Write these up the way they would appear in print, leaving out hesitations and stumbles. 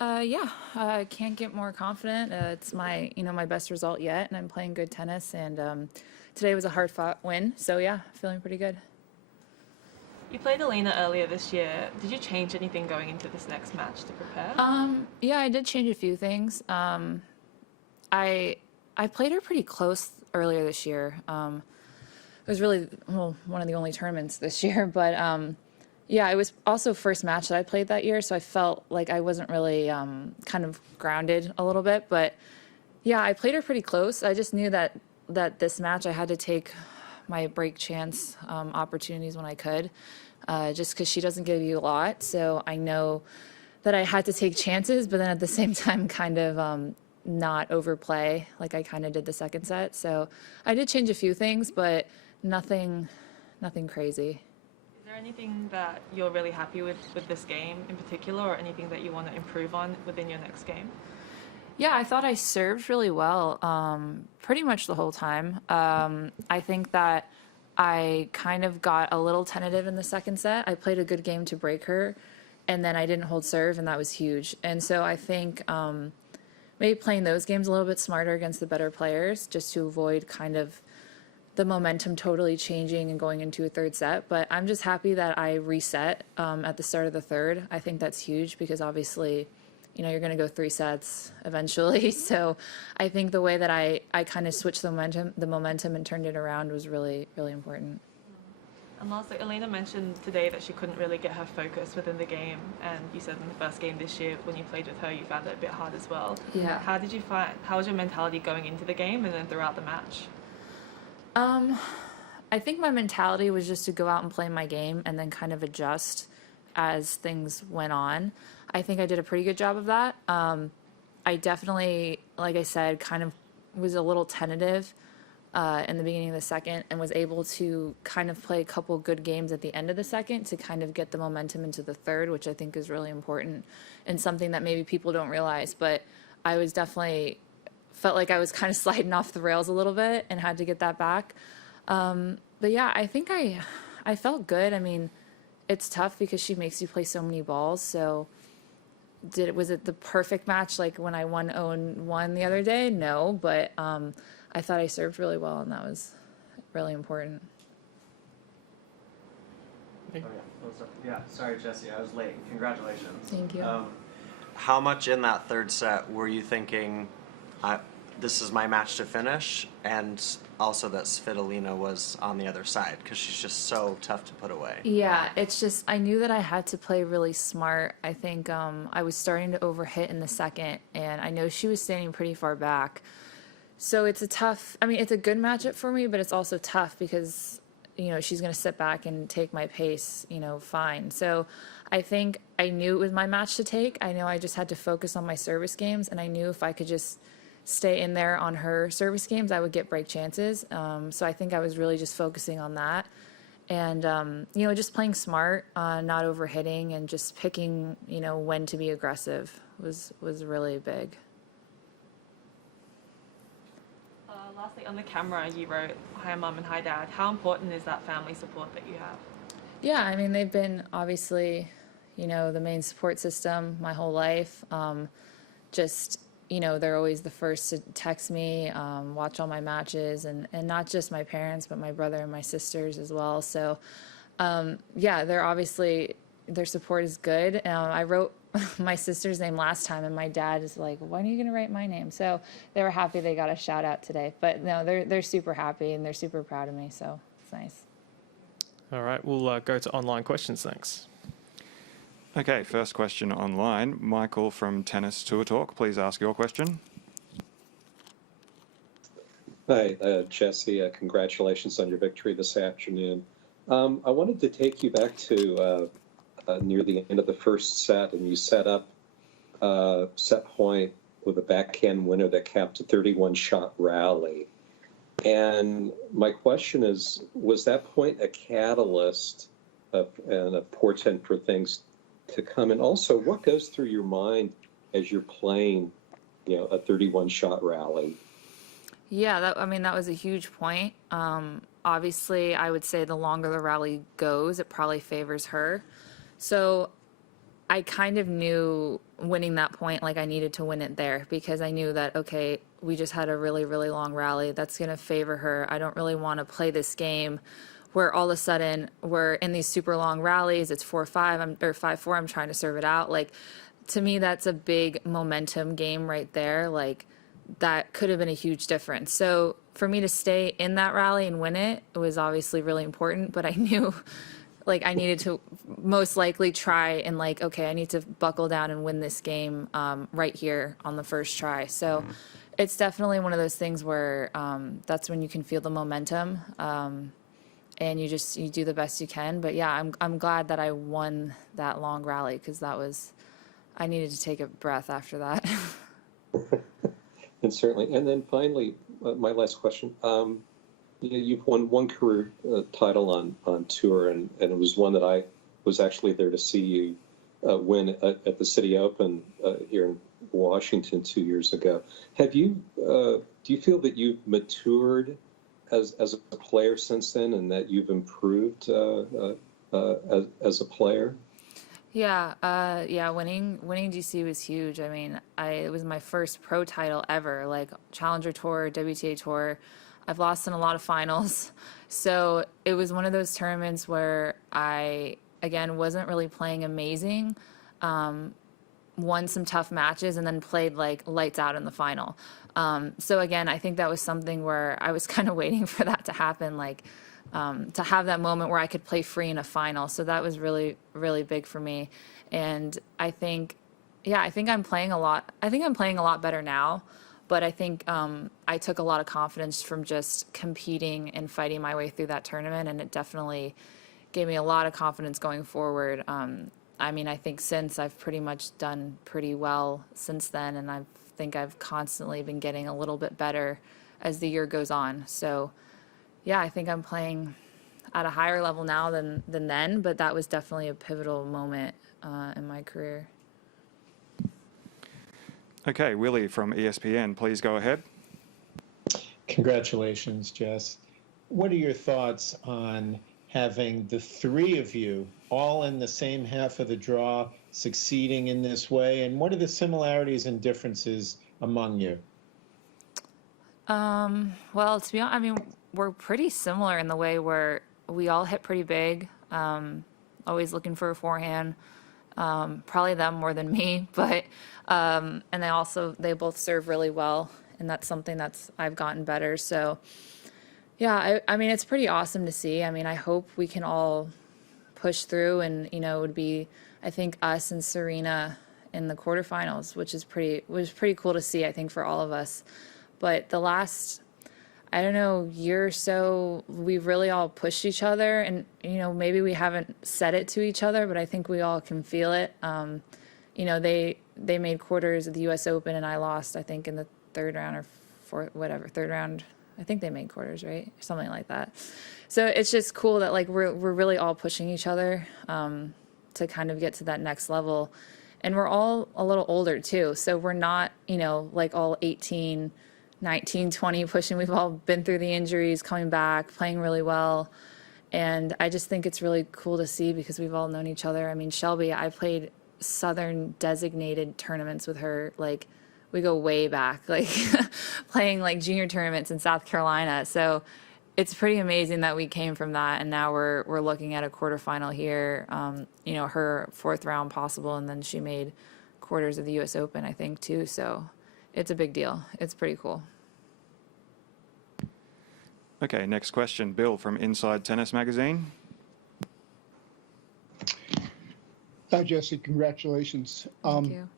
Yeah, I can't get more confident. It's my best result yet, and I'm playing good tennis. And today was a hard-fought win, so yeah, feeling pretty good. You played Elina earlier this year. Did you change anything going into this next match to prepare? Yeah, I did change a few things. I I played her pretty close earlier this year. It was really one of the only tournaments this year, but yeah, it was also first match that I played that year, so I felt like I wasn't really kind of grounded a little bit. But yeah, I played her pretty close. I just knew that this match I had to take my break chance opportunities when I could, just because she doesn't give you a lot. So I know that I had to take chances, but then at the same time, kind of not overplay like I kind of did the second set. So I did change a few things, but nothing, nothing crazy. Is there anything that you're really happy with this game in particular, or anything that you want to improve on within your next game? Yeah, I thought I served really well, pretty much the whole time. I think that I kind of got a little tentative in the second set. I played a good game to break her, and then I didn't hold serve, and that was huge. And so I think maybe playing those games a little bit smarter against the better players, just to avoid kind of the momentum totally changing and going into a third set. But I'm just happy that I reset at the start of the third. I think that's huge because obviously, you're going to go three sets eventually. So I think the way that I kind of switched the momentum and turned it around was really, really important. And lastly, Elena mentioned today that she couldn't really get her focus within the game, and you said in the first game this year when you played with her, you found it a bit hard as well. Yeah. How was your mentality going into the game and then throughout the match? I think my mentality was just to go out and play my game and then kind of adjust as things went on. I think I did a pretty good job of that. I definitely, like I said, kind of was a little tentative in the beginning of the second and was able to kind of play a couple good games at the end of the second to kind of get the momentum into the third, which I think is really important and something that maybe people don't realize. But I was definitely felt like I was kind of sliding off the rails a little bit and had to get that back. But yeah, I think I felt good. I mean, it's tough because she makes you play so many balls. So was it the perfect match like when I won 0-1 the other day? No, but I thought I served really well, and that was really important. Oh, yeah. Yeah, sorry, Jesse, I was late. Congratulations. Thank you. How much in that third set were you thinking, this is my match to finish, and also that Svitolina was on the other side, because she's just so tough to put away? Yeah, it's just I knew that I had to play really smart. I think I was starting to overhit in the second, and I know she was standing pretty far back. So it's it's a good matchup for me, but it's also tough because, she's going to sit back and take my pace, fine. So I think I knew it was my match to take. I know I just had to focus on my service games, and I knew if I could just stay in there on her service games, I would get break chances. So I think I was really just focusing on that. And, just playing smart, not overhitting, and just picking, when to be aggressive was really big. Lastly, on the camera, you wrote, "Hi, Mum and hi, Dad." How important is that family support that you have? Yeah, I mean, they've been obviously, the main support system my whole life. Just, they're always the first to text me, watch all my matches, and not just my parents, but my brother and my sisters as well. So, yeah, their support is good. I wrote my sister's name last time, and my dad is like, "When are you going to write my name?" So they were happy they got a shout out today. But no, they're super happy, and they're super proud of me. So it's nice. All right, we'll go to online questions. Thanks. Okay, first question online. Michael from Tennis Tour Talk, please ask your question. Hi, Jesse. Congratulations on your victory this afternoon. I wanted to take you back to near the end of the first set, and you set up set point with a backhand winner that capped a 31-shot rally. And my question is, was that point a catalyst and a portent for things to come? And also, what goes through your mind as you're playing, a 31-shot rally? Yeah, that was a huge point. Obviously, I would say the longer the rally goes, it probably favors her. So I kind of knew winning that point, like I needed to win it there because I knew that, okay, we just had a really, really long rally. That's going to favor her. I don't really want to play this game where all of a sudden we're in these super long rallies. It's 4-5 or 5-4. I'm trying to serve it out. Like, to me, that's a big momentum game right there. Like, that could have been a huge difference. So for me to stay in that rally and win it, it was obviously really important, but I knew like I needed to most likely try and like, okay, I need to buckle down and win this game right here on the first try. So it's definitely one of those things where that's when you can feel the momentum and you do the best you can. But yeah, I'm glad that I won that long rally because I needed to take a breath after that. And certainly. And then finally, my last question. You've won one career title on tour, and it was one that I was actually there to see you win at the City Open here in Washington 2 years ago. Do you feel that you've matured as a player since then, and that you've improved as a player? Yeah, winning GC was huge. I mean, it was my first pro title ever, like Challenger Tour, WTA Tour. I've lost in a lot of finals. So it was one of those tournaments where I, again, wasn't really playing amazing, won some tough matches, and then played like lights out in the final. So again, I think that was something where I was kind of waiting for that to happen, like to have that moment where I could play free in a final. So that was really, really big for me. And I think I'm playing a lot. I think I'm playing a lot better now. But I think I took a lot of confidence from just competing and fighting my way through that tournament, and it definitely gave me a lot of confidence going forward. I mean, I think since I've pretty much done pretty well since then, and I think I've constantly been getting a little bit better as the year goes on. So, yeah, I think I'm playing at a higher level now than then, but that was definitely a pivotal moment in my career. Okay, Willie from ESPN, please go ahead. Congratulations, Jess. What are your thoughts on having the three of you all in the same half of the draw succeeding in this way? And what are the similarities and differences among you? Well, to be honest, I mean, we're pretty similar in the way where we all hit pretty big, always looking for a forehand. Probably them more than me, but and they both serve really well, and that's something I've gotten better. So yeah, I mean, it's pretty awesome to see. I mean, I hope we can all push through, and it would be, I think, us and Serena in the quarterfinals, which was pretty cool to see, I think, for all of us. But the last, I don't know, year or so, we've really all pushed each other, and maybe we haven't said it to each other, but I think we all can feel it. They made quarters at the U.S. Open, and I lost, I think, in the third round or third round. I think they made quarters, right? Something like that. So it's just cool that like we're really all pushing each other to kind of get to that next level, and we're all a little older too. So we're not, like all 18. 19, 20 pushing. We've all been through the injuries, coming back, playing really well. And I just think it's really cool to see because we've all known each other. I mean, Shelby, I played Southern designated tournaments with her. Like, we go way back, like playing like junior tournaments in South Carolina. So it's pretty amazing that we came from that. And now we're looking at a quarterfinal here, her fourth round possible. And then she made quarters of the U.S. Open, I think, too. So it's a big deal. It's pretty cool. Okay, next question. Bill from Inside Tennis Magazine. Hi, Jesse. Congratulations. Thank you.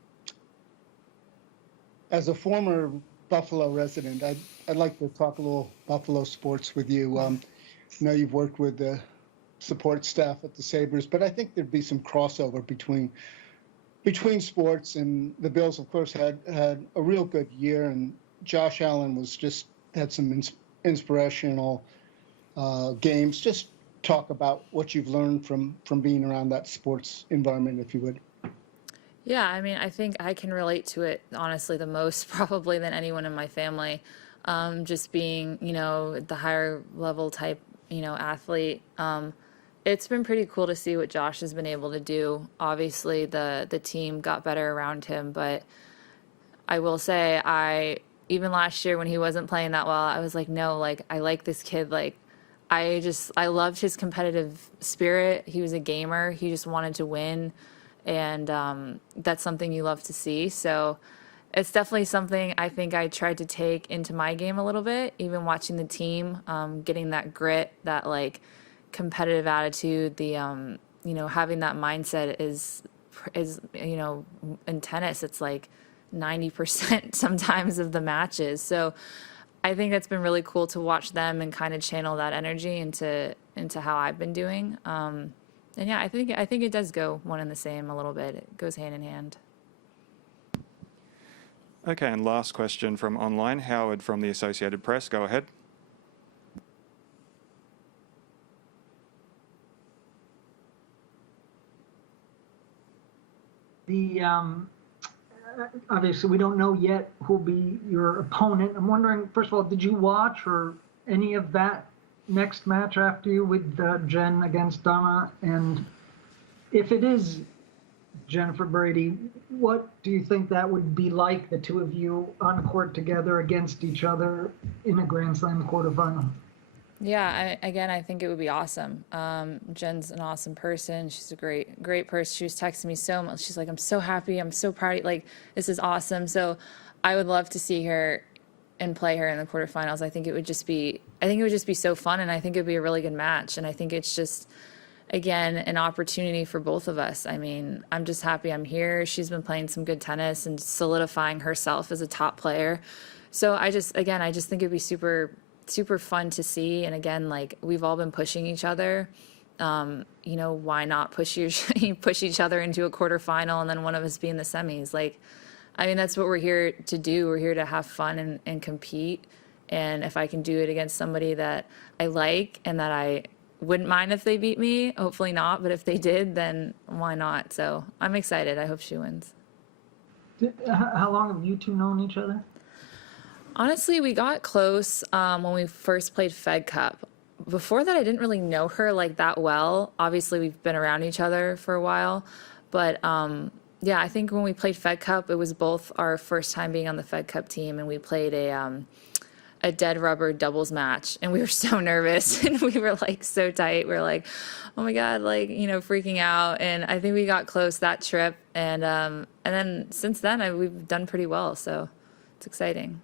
As a former Buffalo resident, I'd like to talk a little Buffalo sports with you. I know you've worked with the support staff at the Sabres, but I think there'd be some crossover between sports, and the Bills, of course, had a real good year, and Josh Allen had some inspirational games. Just talk about what you've learned from being around that sports environment, if you would. Yeah, I mean, I think I can relate to it, honestly, the most probably than anyone in my family. Just being, the higher level type, athlete. it's been pretty cool to see what Josh has been able to do. Obviously, the team got better around him, but I will say, even last year when he wasn't playing that well, I was like, no, like I like this kid. Like I loved his competitive spirit. He was a gamer. He just wanted to win, and that's something you love to see. So it's definitely something I think I tried to take into my game a little bit. Even watching the team, getting that grit, that like competitive attitude, the having that mindset is in tennis it's like 90% sometimes of the matches. So I think it's been really cool to watch them and kind of channel that energy into how I've been doing. And yeah, I think it does go one and the same a little bit. It goes hand in hand. Okay, and last question from online. Howard from the Associated Press. Go ahead. Obviously we don't know yet who'll be your opponent. I'm wondering, first of all, did you watch or any of that next match after you with Jen against Donna? And if it is Jennifer Brady, what do you think that would be like, the two of you on a court together against each other in a Grand Slam quarterfinal? Yeah, I think it would be awesome. Jen's an awesome person. She's a great person. She was texting me so much. She's like, I'm so happy. I'm so proud. Like, this is awesome. So I would love to see her and play her in the quarterfinals. I think it would just be so fun, and I think it would be a really good match. And I think it's just, again, an opportunity for both of us. I mean, I'm just happy I'm here. She's been playing some good tennis and solidifying herself as a top player. So I just think it'd be super fun to see. And again, like, we've all been pushing each other. Why not push each other into a quarterfinal and then one of us be in the semis? Like, I mean, that's what we're here to do. We're here to have fun and compete. And if I can do it against somebody that I like and that I wouldn't mind if they beat me, hopefully not, but if they did, then why not? So I'm excited. I hope she wins. How long have you two known each other? Honestly, we got close when we first played Fed Cup. Before that, I didn't really know her like that well. Obviously, we've been around each other for a while. But yeah, I think when we played Fed Cup, it was both our first time being on the Fed Cup team, and we played a dead rubber doubles match. And we were so nervous, and we were like so tight. We were like, oh my God, like, freaking out. And I think we got close that trip. And then since then, we've done pretty well. So it's exciting.